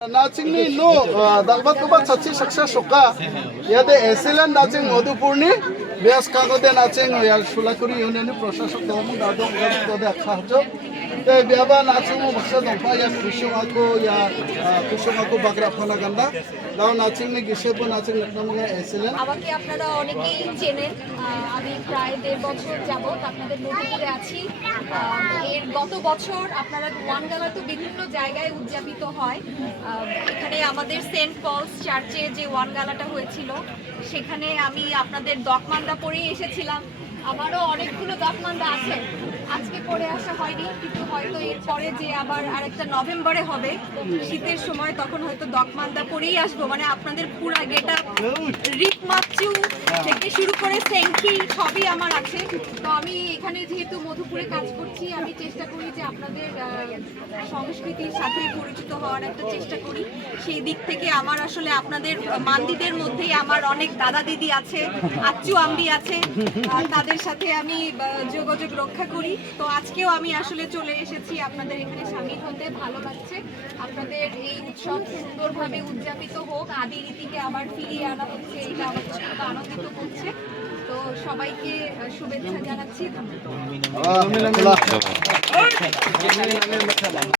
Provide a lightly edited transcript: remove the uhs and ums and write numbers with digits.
Nachingni no dalbat kubat sachi saksa soka yade excellent naching Madhupurni beas kagode naching ya Sulakuri union প্রশাসক দমু দাদম গদে সাহায্য te biaba naching mo baksa dongpa ya kushumako bagra phana ganda daw naching ni gisebo naching laknamunga excellent আমাকে আপনারা অনেকেই চেনেন আমি প্রায় 1.5 বছর যাবত আপনাদের মধ্যে আছি এর গত বছর আপনারা ওয়ান গালা তো বিভিন্ন জায়গায় উদযাপিত হয় এখানে আমাদের সেন্ট পলস চার্চে যে ওয়ান গালাটা হয়েছিল সেখানে আমি আপনাদের দকমান্দা পরেই এসেছিলাম আমারও অনেকগুলো দকমান্দা আছে আজকে পরে আসা হয়নি কিন্তু হয়তো এর পরে যে আবার আরেকটা নভেম্বরে হবে শীতের সময় তখন হয়তো দকমান্দা পরেই আসবো মানে আপনাদের পুরা গেটআপ রিকমাচু থেকে শুরু করে সেঙ্কি সবই আমার আছে তো আমি এখানে যেহেতু মধুপুরে কাজ করছি আমি চেষ্টা করি যে আপনাদের সংস্কৃতির সাথে পরিচিত হওয়ার একটা চেষ্টা করি সেই দিক থেকে আমার আসলে আপনাদের মান্দিদের মধ্যেই আমার অনেক দাদা দিদি আছে আচ্চু আমদি আছে তাদের সাথে আমি যোগাযোগ রক্ষা করি তো আজকেও আমি আসলে চলে এসেছি আপনাদের এখানে শামিল হতে ভালো লাগছে আপনাদের এই উৎসব সুন্দরভাবে উদযাপিত হোক আদি রীতিকে আবার ফিরিয়ে আনা হচ্ছে এটা আমাকে খুব আনন্দিত করছে তো সবাইকে শুভেচ্ছা জানাচ্ছি